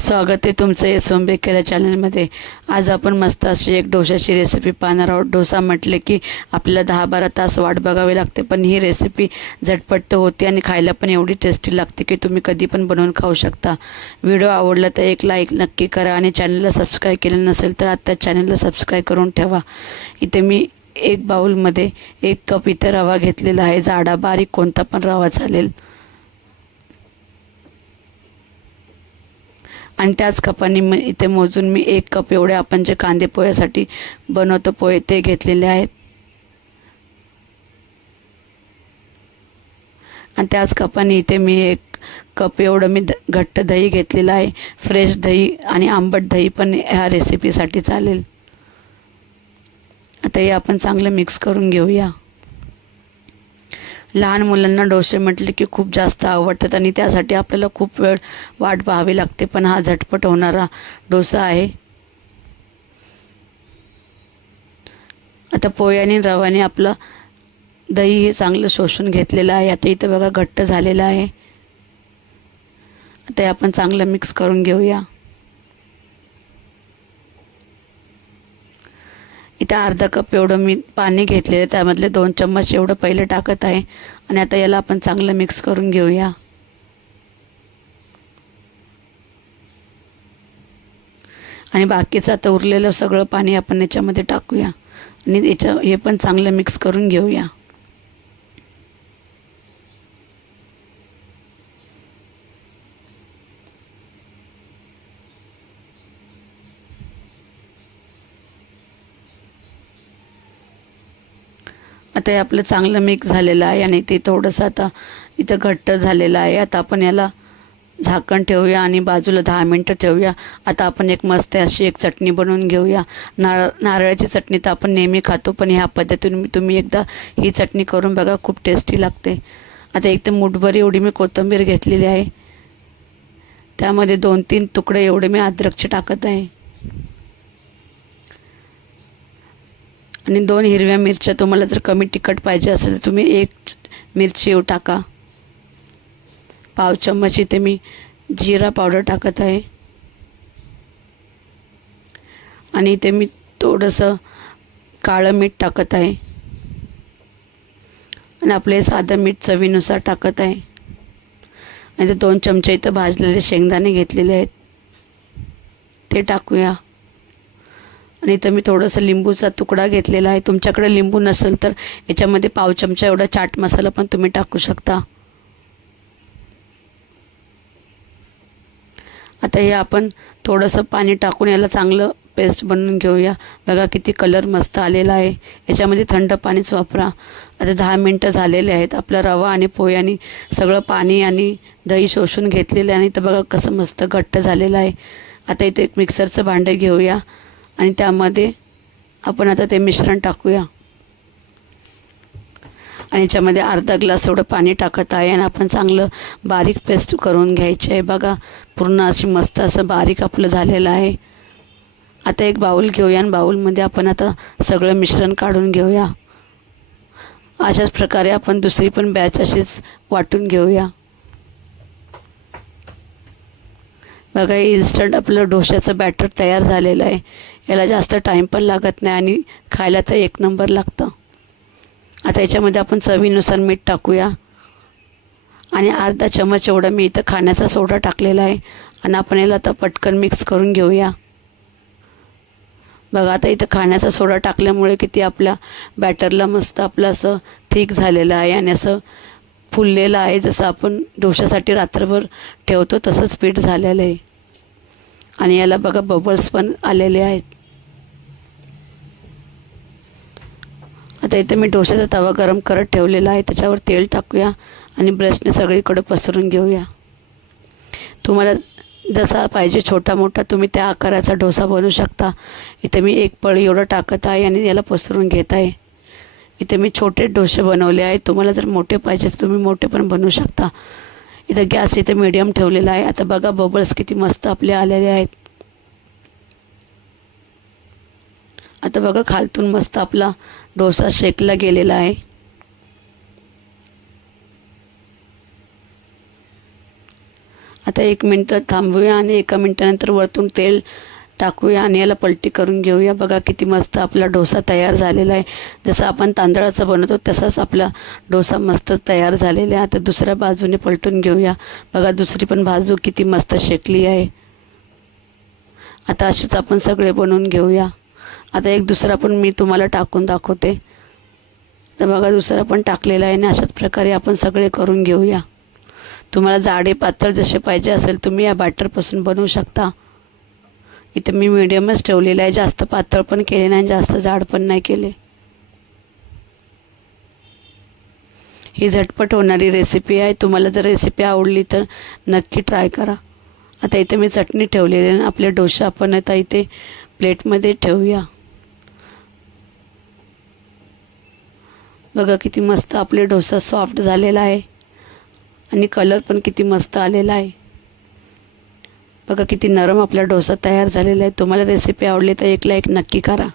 स्वागत आहे तुमचं हे बेकर चॅनलमध्ये आज आपण मस्त अशी एक डोशाची रेसिपी पाहणार आहोत. डोसा म्हटले की आपल्याला दहा बारा तास वाट बघावी लागते पण ही रेसिपी झटपट तर होते आणि खायला पण एवढी टेस्टी लागते की तुम्ही कधी पण बनवून खाऊ शकता. व्हिडिओ आवडला तर एक लाईक नक्की करा आणि चॅनलला सबस्क्राईब केलं नसेल तर आत्ता चॅनलला सबस्क्राईब करून ठेवा. इथे मी एक बाऊलमध्ये एक कप इथं रवा घेतलेला आहे. जाडा बारीक कोणता पण रवा चालेल. आणि त्याच कपाने मी इथे मोजून मी एक कप एवढे आपण जे कांदे पोह्यासाठी बनवतो पोहे ते घेतलेले आहेत. आणि त्याच कपाने इथे मी एक कप एवढं मी द घट्ट दही घेतलेलं आहे. फ्रेश दही आणि आंबट दही पण ह्या रेसिपीसाठी चालेल. आता हे आपण चांगलं मिक्स करून घेऊया. लहान मुलांना डोसे म्हटले की खूप जास्त आवडतात आणि त्यासाठी आपल्याला खूप वेळ वाट पाहावी लागते. पण हा झटपट होणारा डोसा आहे. आता पोह्याने रवाने आपलं दही हे चांगलं शोषून घेतलेलं आहे. आता इथं बघा घट्ट झालेलं आहे. आता आपण चांगलं मिक्स करून घेऊया. इथं अर्धा कप एवढं मी पाणी घेतलेलं त्यामधले दोन चम्मच एवढं पहिलं टाकत आहे. आणि आता याला आपण चांगलं मिक्स करून घेऊया. आणि बाकीचं आता उरलेलं सगळं पाणी आपण याच्यामध्ये टाकूया. आणि याच्या हे पण चांगलं मिक्स करून घेऊया. आता हे आपलं चांगलं मिक्स झालेलं आहे आणि ते थोडंसं आता इथं घट्ट झालेलं आहे. आता आपण याला झाकण ठेवूया आणि बाजूला दहा मिनटं ठेवूया. आता आपण एक मस्त अशी एक चटणी बनवून घेऊया. नारळ नारळाची चटणी तर आपण नेहमी खातो पण ह्या पद्धतीने तुम्ही एकदा ही चटणी करून बघा खूप टेस्टी लागते. आता एक तर मुठभर एवढी मी कोथिंबीर घेतलेली आहे. त्यामध्ये दोन तीन तुकडे एवढे मी अद्रकचे टाकत आहे. आणि दोन हिरव्या मिरच्या तुम्हाला जर कमी तिखट पाहिजे असेल तर तुम्ही एक मिरची येऊ टाका. पाव चम्मच इथे मी जिरा पावडर टाकत आहे. आणि इथे मी थोडंसं काळं मीठ टाकत आहे. आणि आपले साधं मीठ चवीनुसार टाकत आहे. आणि ते दोन चमचे इथं भाजलेले शेंगदाणे घेतलेले आहेत. ते टाकूया. आणि इथं मी थोडंसं लिंबूचा तुकडा घेतलेला आहे. तुमच्याकडे लिंबू नसेल तर याच्यामध्ये पाव चमचा एवढा चाट मसाला पण तुम्ही टाकू शकता. आता हे आपण थोडंसं पाणी टाकून याला चांगलं पेस्ट बनवून घेऊया. बघा किती कलर मस्त आलेला आहे. याच्यामध्ये थंड पाणीच वापरा. आता दहा मिनटं झालेले आहेत. आपला रवा आणि पोह्याने सगळं पाणी आणि दही शोषून घेतलेलं आहे. आणि तर बघा कसं मस्त घट्ट झालेलं आहे. आता इथे एक मिक्सरचं भांडं घेऊया. आणि त्यामध्ये आपण आता ते मिश्रण टाकूया. आणि याच्यामध्ये अर्धा ग्लास एवढं पाणी टाकत आहे आणि आपण चांगलं बारीक पेस्ट करून घ्यायचे आहे. बघा पूर्ण अशी मस्त असं बारीक आपलं झालेलं आहे. आता एक बाऊल घेऊया आणि बाऊलमध्ये आपण आता सगळं मिश्रण काढून घेऊया. अशाच प्रकारे आपण दुसरी पण बॅच अशीच वाटून घेऊया. बघा इन्स्टंट आपलं डोश्याचं बॅटर तयार झालेलं आहे. याला जास्त टाईम पण लागत नाही आणि खायला तर एक नंबर लागतं. आता याच्यामध्ये आपण चवीनुसार मीठ टाकूया. आणि अर्धा चमच एवढं मी इथं खाण्याचा सोडा टाकलेला आहे. आणि आपण याला आता पटकन मिक्स करून घेऊया. बघा आता इथं खाण्याचा सोडा टाकल्यामुळे किती आपल्या बॅटरला मस्त आपलं असं थिक झालेलं आहे आणि असं फुललेलं आहे जसं आपण डोशासाठी रात्रभर ठेवतो तसंच पीठ झालेलं आहे. आणि याला बघा बबल्स पण आलेले आहेत. आता इथं मी डोशाचा तवा गरम करत ठेवलेला आहे त्याच्यावर तेल टाकूया आणि ब्रशने सगळीकडे पसरून घेऊया. तुम्हाला जसा पाहिजे छोटा मोठा तुम्ही त्या आकाराचा डोसा बनवू शकता. इथे मी एक पळी एवढं टाकत आहे आणि याला पसरून घेत आहे. इथे मी छोटे डोसे बनवले आहेत. तुम्हाला जर मोठे पाहिजे तर तुम्ही मोठे पण बनवू शकता. इथं गॅस इथे मीडियम ठेवलेला आहे. आता बघा बबल्स किती मस्त आपले आलेले आहेत. आता बघा खालतून मस्त आपला डोसा शेकला गेलेला आहे. आता एक मिनटं थांबूया आणि एका मिनटानंतर वरतून तेल टाकूया आणि याला पलटी करून घेऊया. बघा किती मस्त आपला डोसा तयार झालेला आहे. जसं आपण तांदळाचा बनवतो तसाच आपला डोसा मस्त तयार झालेला आहे. आता दुसऱ्या बाजूने पलटून घेऊया. बघा दुसरी पण बाजू किती मस्त शेकली आहे. आता अशीच आपण सगळे बनवून घेऊया. आता एक दुसरा पण मी तुम्हाला टाकून दाखवते. तर बघा दुसरा पण टाकलेला आहे आणि अशाच प्रकारे आपण सगळे करून घेऊया. तुम्हाला जाडे पातळ जसे पाहिजे असेल तुम्ही या बॅटरपासून बनवू शकता. इथं मी मिडियमच ठेवलेलं आहे. जास्त पातळ पण केले नाही जास्त जाड पण नाही केले. ही झटपट होणारी रेसिपी आहे. तुम्हाला जर रेसिपी आवडली तर नक्की ट्राय करा. आता इथे मी चटणी ठेवलेली आहे. आपले डोसे आपण आता इथे प्लेटमध्ये ठेवूया. बघा किती मस्त आपले डोसा सॉफ्ट झालेला आहे. आणि कलर पण किती मस्त आलेला आहे. बघा किती नरम आपला डोसा तयार झालेला आहे. तुम्हाला रेसिपी आवडली तर एक लाईक नक्की करा.